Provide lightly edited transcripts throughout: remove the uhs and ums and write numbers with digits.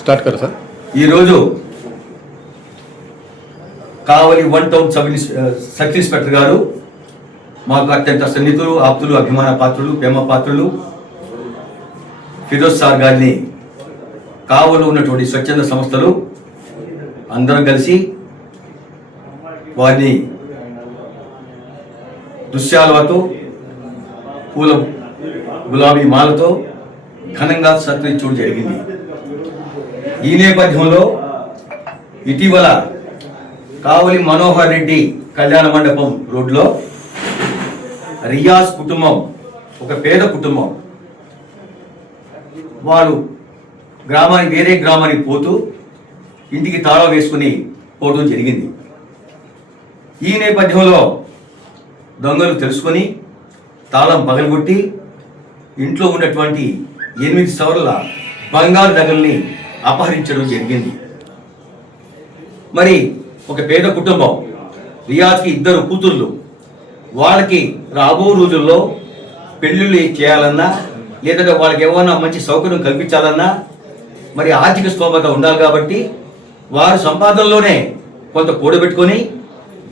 Start కరా sir. ఈరోజు కావలి 1 town sub inspector గారు మాకు అత్యంత సన్నిహితులు, ఆప్తులు, అభిమాన పాత్రులు, ప్రేమ పాత్రులు ఫిరోజ్ సార్ గారిని కావలిలో ఉన్నటువంటి స్వచ్ఛంద సంస్థలు అందరం కలిసి వారిని దుశ్శాలతో పూల గులాబీ మాలతో ఘనంగా సత్కరించడం జరిగింది. ఈ నేపథ్యంలో ఇటీవల కావలి మనోహర్ రెడ్డి కళ్యాణ మండపం రోడ్లో రియాజ్ కుటుంబం, ఒక పేద కుటుంబం, వారు వేరే గ్రామానికి పోతూ ఇంటికి తాళం వేసుకుని పోవడం జరిగింది. ఈ నేపథ్యంలో దొంగలు తెలుసుకొని తాళం పగలగొట్టి ఇంట్లో ఉన్నటువంటి 8 సవర్ల బంగారు నగల్ని అపహరించడం జరిగింది. మరి ఒక పేద కుటుంబం, రియాజ్కి 2 కూతుర్లు, వాళ్ళకి రాబో రోజుల్లో పెళ్ళిళ్ళు చేయాలన్నా లేదంటే వాళ్ళకి ఏమన్నా మంచి సౌకర్యం కల్పించాలన్నా మరి ఆర్థిక స్తోమత ఉండాలి కాబట్టి వారు సంపాదనలోనే కొంత కూడబెట్టుకొని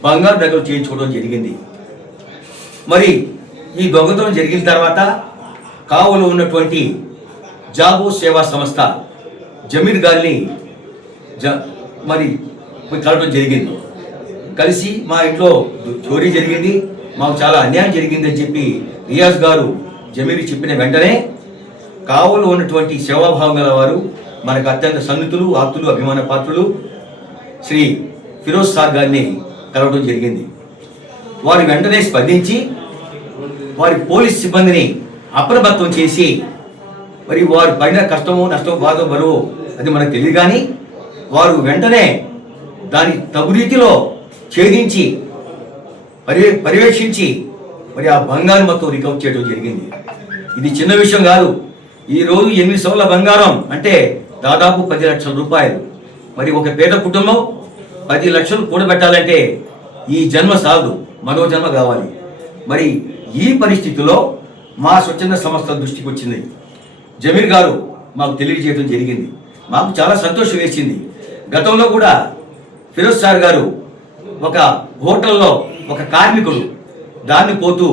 బంగారు నగలు చేయించుకోవడం జరిగింది. మరి ఈ దొంగతనం జరిగిన తర్వాత కావులో ఉన్నటువంటి జాగో సేవా సంస్థ జమీర్ గారిని మరి కలవడం జరిగింది. కలిసి మా ఇంట్లో చోరీ జరిగింది, మాకు చాలా అన్యాయం జరిగిందని చెప్పి రియాజ్ గారు జమీర్ చెప్పిన వెంటనే కావులో ఉన్నటువంటి సేవాభావం గల వారు, మనకు అత్యంత సన్నిహితులు, ఆప్తులు, అభిమాన పాత్రులు శ్రీ ఫిరోజ్ సార్ గారిని కలవడం జరిగింది. వారు వెంటనే స్పందించి వారి పోలీస్ సిబ్బందిని అప్రమత్తం చేసి, మరి వారు పడిన కష్టమో నష్టమో బాధో బరువు అది మనకు తెలియదు, కానీ వారు వెంటనే దాని తగు రీతిలో ఛేదించి పర్యవేక్షించి మరి ఆ బంగారం మొత్తం రికవర్ చేయడం జరిగింది. ఇది చిన్న విషయం కాదు. ఈరోజు 8 సవర్ల బంగారం అంటే దాదాపు 10 లక్షల రూపాయలు. మరి ఒక పేద కుటుంబం 10 లక్షలు కూడబెట్టాలంటే ఈ జన్మ సాగు, మరో జన్మ కావాలి. మరి ఈ పరిస్థితిలో మా స్వచ్ఛంద సంస్థ దృష్టికి వచ్చింది. జమీర్ గారు మాకు తెలియజేయడం జరిగింది. మాకు చాలా సంతోషం వేసింది. గతంలో కూడా ఫిరోజ్ సార్ గారు ఒక హోటల్లో ఒక కార్మికుడు దాన్ని పోతూ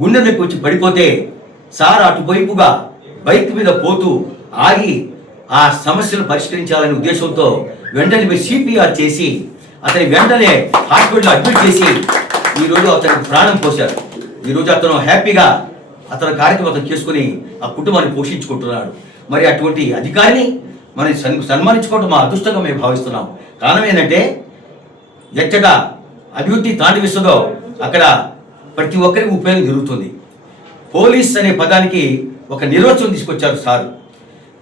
గుండె నొప్పి వచ్చి పడిపోతే సార్ అటువైపుగా బైక్ మీద పోతూ ఆగి ఆ సమస్యను పరిష్కరించాలనే ఉద్దేశంతో వెంటనే సిపిఆర్ చేసి అతని వెంటనే హాస్పిటల్లో అడ్మిట్ చేసి ఈరోజు అతనికి ప్రాణం పోశారు. ఈరోజు అతను హ్యాపీగా అతని కార్యక్రమం చేసుకుని ఆ కుటుంబాన్ని పోషించుకుంటున్నాడు. మరి అటువంటి అధికారిని మనం సన్మానించుకోవడం మా అదృష్టంగా మేము భావిస్తున్నాం. కారణం ఏంటంటే ఎక్కడ అభివృద్ధి తాండవిస్తుందో అక్కడ ప్రతి ఒక్కరికి ఉపయోగం జరుగుతుంది. పోలీస్ అనే పదానికి ఒక నిర్వచనం తీసుకొచ్చారు సార్.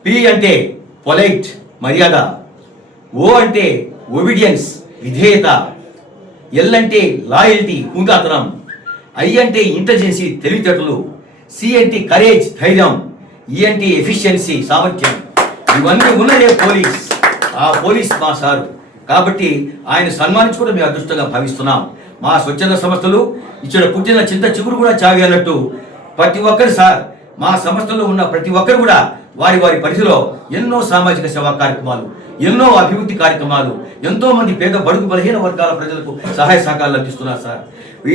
పి అంటే పొలైట్, మర్యాద. ఓ అంటే ఒబీడియన్స్, విధేయత. ఎల్ అంటే లాయల్టీ, హుందాతనం. ఐ అంటే ఇంటెలిజెన్సీ, తెలివితేటలు. సి అంటే కరేజ్, ధైర్యం. ఈ అంటే ఎఫిషియన్సీ, సామర్థ్యం. ఇవన్నీ ఉన్నదే పోలీస్. ఆ పోలీస్ మా సారు. కాబట్టి ఆయన సన్మానించుకోవడం మేము అదృష్టంగా భావిస్తున్నాం. మా స్వచ్ఛంద సంస్థలు ఇక్కడ పుట్టిన చింత చిగురు కూడా చావి అన్నట్టు ప్రతి ఒక్కరు సార్, మా సంస్థలో ఉన్న ప్రతి ఒక్కరు కూడా వారి వారి పరిధిలో ఎన్నో సామాజిక సేవా కార్యక్రమాలు, ఎన్నో అభివృద్ధి కార్యక్రమాలు, ఎంతో మంది పేద బడుగు బలహీన వర్గాల ప్రజలకు సహాయ సహకారాలు అందిస్తున్నారు సార్.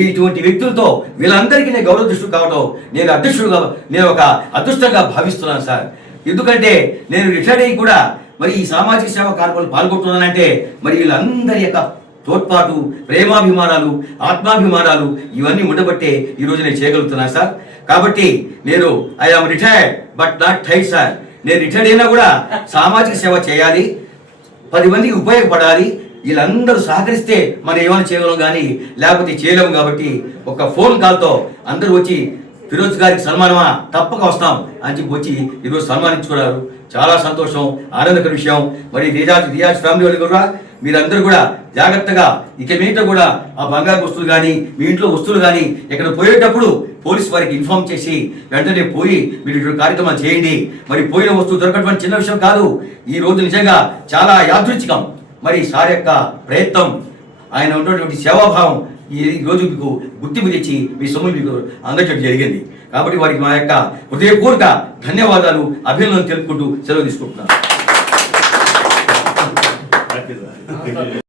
ఇటువంటి వ్యక్తులతో వీళ్ళందరికీ నేను గౌరవ దృష్టి కావడం నేను ఒక అదృష్టంగా భావిస్తున్నాను సార్. ఎందుకంటే నేను రిటైర్డ్ అయ్యి కూడా మరి ఈ సామాజిక సేవా కార్యక్రమాలు పాల్గొంటున్నానంటే మరి వీళ్ళందరి యొక్క తోడ్పాటు, ప్రేమాభిమానాలు, ఆత్మాభిమానాలు ఇవన్నీ ఉండబట్టే ఈరోజు నేను చేయగలుగుతున్నాను సార్. కాబట్టి నేను I am retired but not tired sir. నేను రిటైర్డ్ అయినా కూడా సామాజిక సేవ చేయాలి, 10 మందికి ఉపయోగపడాలి. వీళ్ళందరూ సహకరిస్తే మనం ఏమైనా చేయగలం, కానీ లేకపోతే చేయలేము. కాబట్టి ఒక ఫోన్ కాల్తో అందరూ వచ్చి ఫిరోజ్ గారికి సన్మానమా, తప్పక వస్తాం అని చెప్పి వచ్చి ఈరోజు సన్మానించుకున్నారు. చాలా సంతోషం, ఆనందకర విషయం. మరి రియాజ్ ఫ్యామిలీ వాళ్ళు కూడా మీరందరూ కూడా జాగ్రత్తగా ఇక మీతో కూడా ఆ బంగారు వస్తువులు కానీ మీ ఇంట్లో వస్తువులు కానీ ఎక్కడ పోయేటప్పుడు పోలీసు వారికి ఇన్ఫార్మ్ చేసి వెంటనే పోయి మీరు ఇటువంటి కార్యక్రమాలు చేయండి. మరి పోయిన వస్తువు దొరకడం చిన్న విషయం కాదు. ఈ రోజు నిజంగా చాలా యాదృచ్ఛికం. మరి సార్ యొక్క ప్రయత్నం, ఆయన ఉన్నటువంటి సేవాభావం ఈ రోజు మీకు గుర్తింపు తెచ్చి మీ సొమ్ము మీకు అందజేయడం జరిగింది. కాబట్టి వారికి మా యొక్క హృదయపూర్వక ధన్యవాదాలు, అభినందనలు తెలుపుకుంటూ సెలవు తీసుకుంటున్నాను. Happy sir.